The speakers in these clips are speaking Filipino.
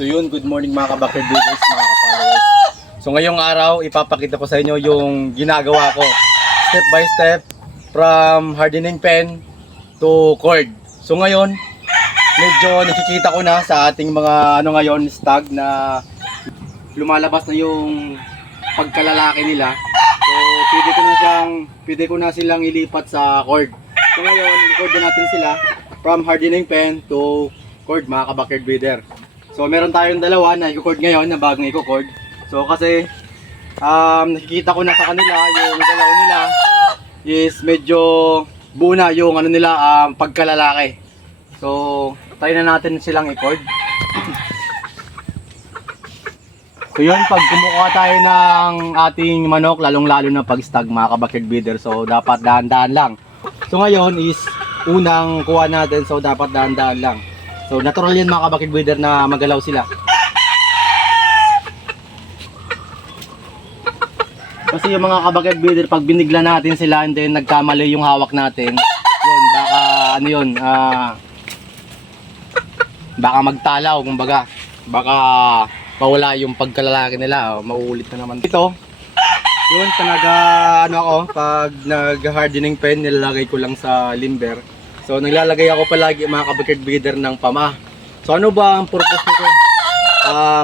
So yun, good morning mga ka-backyard builders, mga ka-followers. So ngayong araw, ipapakita ko sa inyo yung ginagawa ko step by step from hardening pen to cord. So ngayon, medyo nakikita ko na sa ating mga ngayon, stag na lumalabas na yung pagkalalaki nila. So pwede ko na silang ilipat sa cord. So ngayon, i-cord na natin sila from hardening pen to cord, mga ka-backyard builder. So meron tayong dalawa na i-cord ngayon na bagong i-cord. So kasi nakikita ko na sa kanila yung galaw nila is medyo buo na yung pagkalalaki. So try na natin silang i-cord. So yun, pag kumukuha tayo ng ating manok, lalong-lalo na pag stag, mga ka-backyard builder, so dapat dahan-dahan lang. So ngayon is unang kuha natin, so dapat dahan-dahan lang. So natural yan mga ka-backyard builder na magalaw sila. Kasi yung mga ka-backyard builder, pag binigla natin sila and then nagkamali yung hawak natin, yun, baka magtalaw, kumbaga. Baka mawala yung pagkalalaki nila, mauulit na naman. Ito, yun, pag nag-hardening pen, nilalagay ko lang sa limber. So naglalagay ako palagi mga ka-backyard builder ng pama. So ano ba ang purpose nito?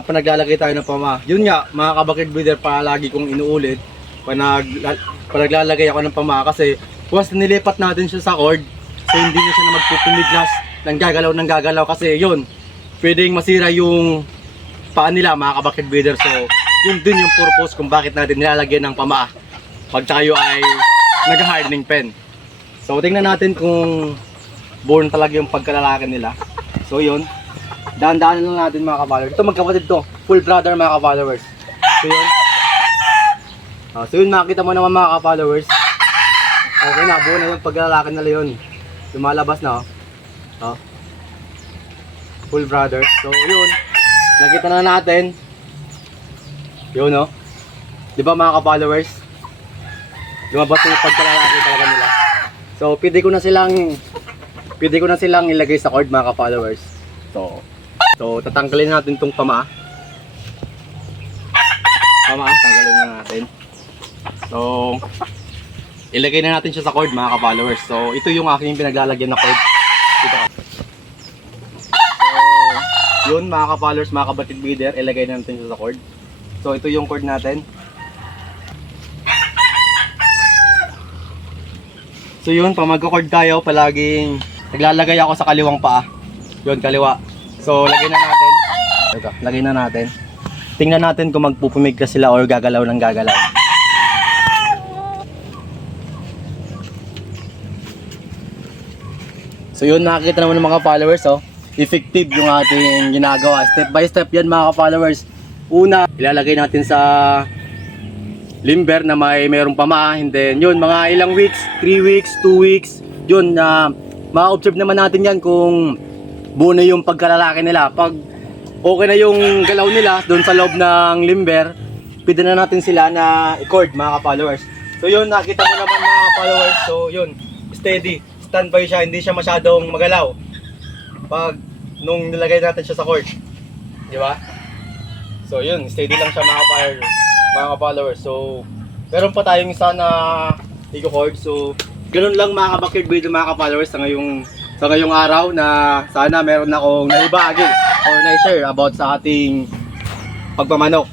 Panaglalagay tayo ng pama. Yun nga mga ka-backyard builder, palagi kong inuulit panaglalagay ako ng pama kasi once nilipat natin siya sa cord, so hindi na siya na magpupumiglas ng gagalaw kasi yun, pwedeng masira yung paa nila mga ka-backyard builder. So yun din yung purpose kung bakit natin nilalagyan ng pama pag tayo ay nag-hardening pen. So tingnan natin kung born talaga yung pagkalalaki nila. So yun, dahan-dahan lang natin mga ka-followers. Ito magkapatid to, full brother mga ka-followers. So yun, makikita mo naman mga ka-followers. Okay na, buo na yung pagkalalaki nila yun. Lumalabas na full brother. So yun, nakita na natin. Yun di ba mga ka-followers? Lumabas na yung pagkalalaki talaga nila. So pwede ko na silang ilagay sa cord mga ka-followers. So tatanggalin natin tong pama. Tanggalin na natin. So ilagay na natin siya sa cord mga ka-followers. So ito yung aking pinaglalagyan na cord. Ito. So yun mga ka-followers, mga ka-backyard builder, ilagay na natin siya sa cord. So ito yung cord natin. So yun, pag mag-cord tayo, palaging naglalagay ako sa kaliwang paa. Yun, kaliwa. So lagay na natin. Ito, lagay na natin. Tingnan natin kung magpupumiglas sila or gagalaw ng gagalaw. So yun, nakikita naman ng mga followers, effective yung ating ginagawa. Step by step yan mga followers. Una, ilalagay natin sa limber na mayroong pama, and then yun, mga ilang weeks, 3 weeks, 2 weeks, yun, ma-observe naman natin yan kung buo na yung pagkalalaki nila. Pag okay na yung galaw nila doon sa loob ng limber, pwede na natin sila na i-cord mga ka-followers. So yun, nakita mo naman mga ka-followers. So yun, steady, standby siya, hindi siya masyadong magalaw pag nung nilagay natin siya sa cord, di ba? So yun, steady lang siya mga followers. So meron pa tayong isa na i-cord. So ganun lang mga ka-backyard builder, mga followers, sa ngayong araw, na sana meron akong naibahagi or na-share about sa ating pagpamanok.